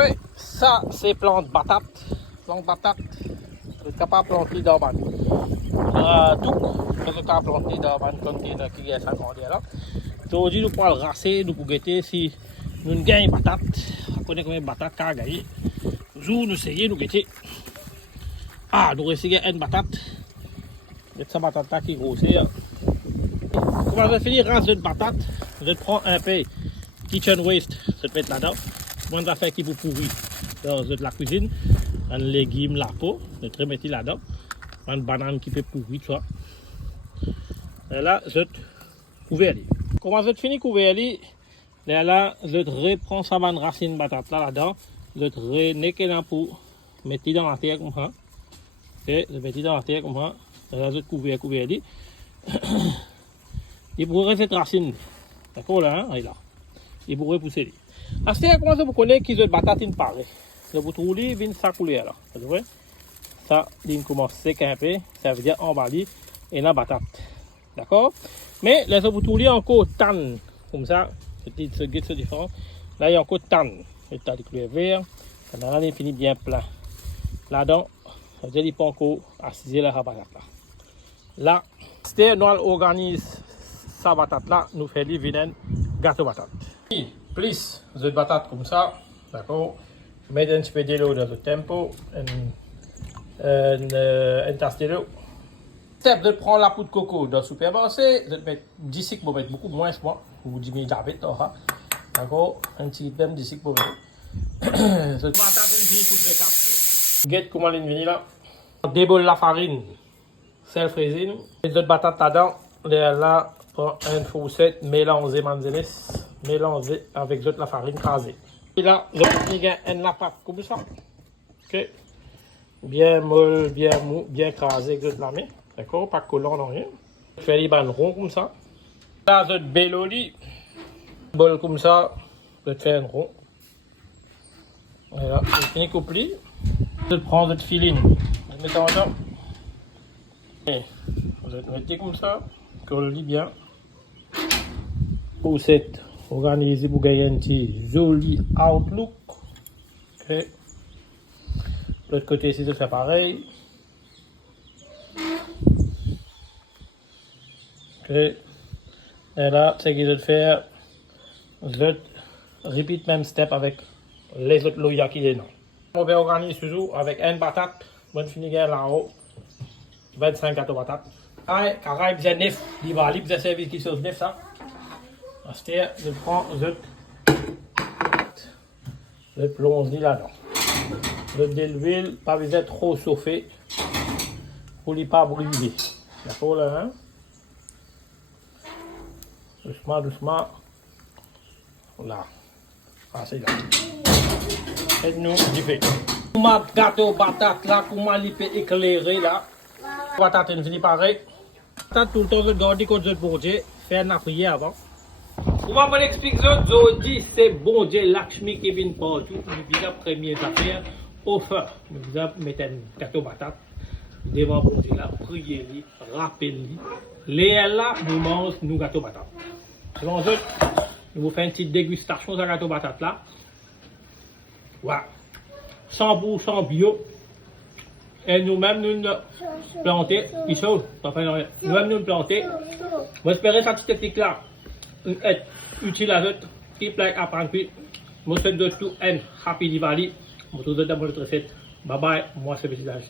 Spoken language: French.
ouais, ça c'est plante batate. Plante batate, vous êtes capable de planter dans le tout, vous êtes capable de planter dans le container qui est ça là. Aujourd'hui, nous pourrons le raser, nous pour guetter si nous gagnons batate. On connaît combien de batates qu'on a gagné. Toujours nous essayons, nous guetter. Ah, nous essayons une batate. C'est cette batate là qui est grosse. Quand vous finir de raser une batate, vous prendre un peu kitchen waste, vous mettez là-dedans. Moi, je faire qui vous pourrit dans la cuisine. Un légume, la peau, vous remettez là-dedans. Une banane qui peut pourrir, tu vois. Et là, vous couvert. Comment vous finissez couvert, là, vous reprend sa bonne racine batate là-dedans. Vous renez là pour mettre dans la terre comme ça. Et vous mettez dans la terre comme ça. Et là, vous couvert. Il pourrait cette racine. D'accord là, hein? Là. Il pourrait pousser. À ce moment vous connaissez qu'ils ont batate in pareil. Vous trouvez vient sa couleur là. Vous voyez? Ça, il commence à sécher un peu. Ça veut dire emballer et la batate. D'accord? Mais là, vous trouvez encore tanne. Comme ça, c'est différent. Là, il y a encore tanne. Il y a des couleurs vertes. Là, il finit bien plein. Là-dedans, ça veut dire qu'il peut encore assiser la batate là. Là, si nous organisons sa batate là, nous faisons des gâteau batate. Plus de batate comme ça, d'accord? Mettez un petit peu d'eau dans le tempo, un tasse d'eau. Step de prendre la poudre de coco dans le supermarché, de mettre 10 cycles pour mettre beaucoup moins, je crois, ou 10 000 d'habitude, d'accord? Un petit peu de 10 cycles pour mettre. Je vais comment elle vient là. Déboule la farine, self résine. Les autres batates là-dedans, là, prends une fourchette, mélangez manzanès, mélangez avec la farine crasée. Et là, je vais une la pâte comme ça. Ok. Bien molle, bien mou, bien crasé avec la main. D'accord? Pas collant, non rien. Je fais les bandes ronds comme ça. Là, je béloli. Bol comme ça. Je fais un rond. Voilà. Je finis coupli. Je prends cette filine. Je mets en dedans. Et je vais mettre comme ça. Que le lit bien. Pour cette organiser pour gagner un petit joli outlook. Ok. De l'autre côté ici, je fais pareil. Ok. Et là, c'est qu'il doit faire. Je repeat même step avec les autres loyas qui est là. On va organiser toujours avec une batate. Bonne finir là-haut. 25 gâteaux batates. Ah, carré, bien neuf. Il va aller, bien service qui sont neuf ça. C'est-à-dire, je prends, je plonge là-dedans. Je mets de l'huile, pas besoin de trop chauffer pour ne pas brûler. D'accord là, hein? Doucement, doucement. Là. Ah, c'est là. Et nous, du fait. Ma gâteau patate là, comment il peut éclairer là. Patate, il finit pareil. Patate, tout le temps, je garde quand je bon Dieu, faire une prière avant. Comment on explique ça? Je dis c'est bon Dieu, Lakshmi qui vient partout. Nous disons première affaire au feu. Nous disons mettre un gâteau patate devant bon Dieu là, prier, rappeler. Les là, nous mangeons nos gâteaux patate. Selon eux, nous vous faisons une petite dégustation de gâteau patate là. Voilà. 100% bio. Et nous-mêmes, nous planter. Nous-mêmes, nous planter. Vous espérez cette technique là être utile à votre type like apprendre. Moi, je souhaite tout un happy Diwali. Moi, tout de suite dans votre recette. Bye bye. Moi, c'est le président.